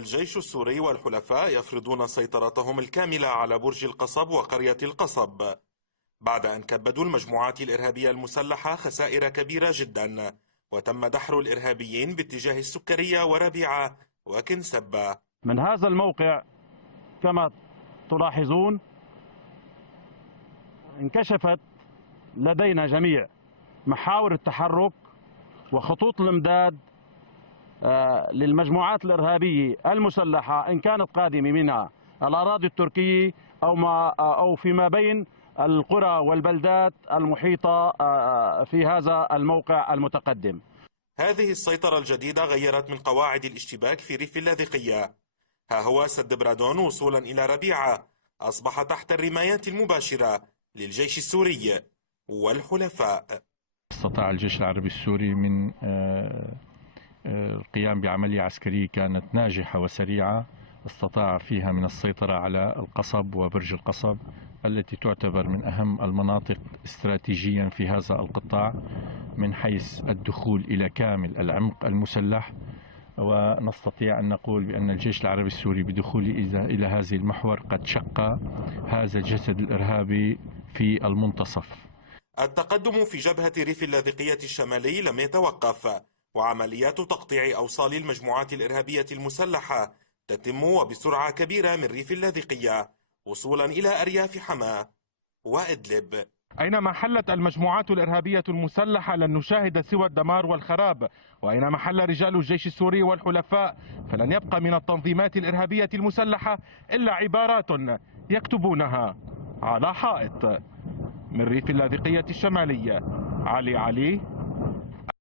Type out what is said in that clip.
الجيش السوري والحلفاء يفرضون سيطرتهم الكاملة على برج القصب وقرية القصب بعد أن كبدوا المجموعات الإرهابية المسلحة خسائر كبيرة جدا، وتم دحر الإرهابيين باتجاه السكرية وربيعة وكنسبة. من هذا الموقع كما تلاحظون انكشفت لدينا جميع محاور التحرك وخطوط الامداد للمجموعات الإرهابية المسلحة إن كانت قادمة من الأراضي التركية أو فيما بين القرى والبلدات المحيطة في هذا الموقع المتقدم. هذه السيطرة الجديدة غيرت من قواعد الاشتباك في ريف اللاذقية. ها هو سد برادون وصولا إلى ربيعة أصبح تحت الرمايات المباشرة للجيش السوري والحلفاء. استطاع الجيش العربي السوري من القيام بعملية عسكرية كانت ناجحة وسريعة، استطاع فيها من السيطرة على القصب وبرج القصب التي تعتبر من أهم المناطق استراتيجيا في هذا القطاع من حيث الدخول إلى كامل العمق المسلح. ونستطيع أن نقول بأن الجيش العربي السوري بدخوله إلى هذه المحور قد شق هذا الجسد الإرهابي في المنتصف. التقدم في جبهة ريف اللاذقية الشمالي لم يتوقف، وعمليات تقطيع أوصال المجموعات الإرهابية المسلحة تتم وبسرعة كبيرة من ريف اللاذقية وصولا إلى أرياف حما وإدلب. أينما حلت المجموعات الإرهابية المسلحة لن نشاهد سوى الدمار والخراب، وأينما حل رجال الجيش السوري والحلفاء فلن يبقى من التنظيمات الإرهابية المسلحة إلا عبارات يكتبونها على حائط. من ريف اللاذقية الشمالية، علي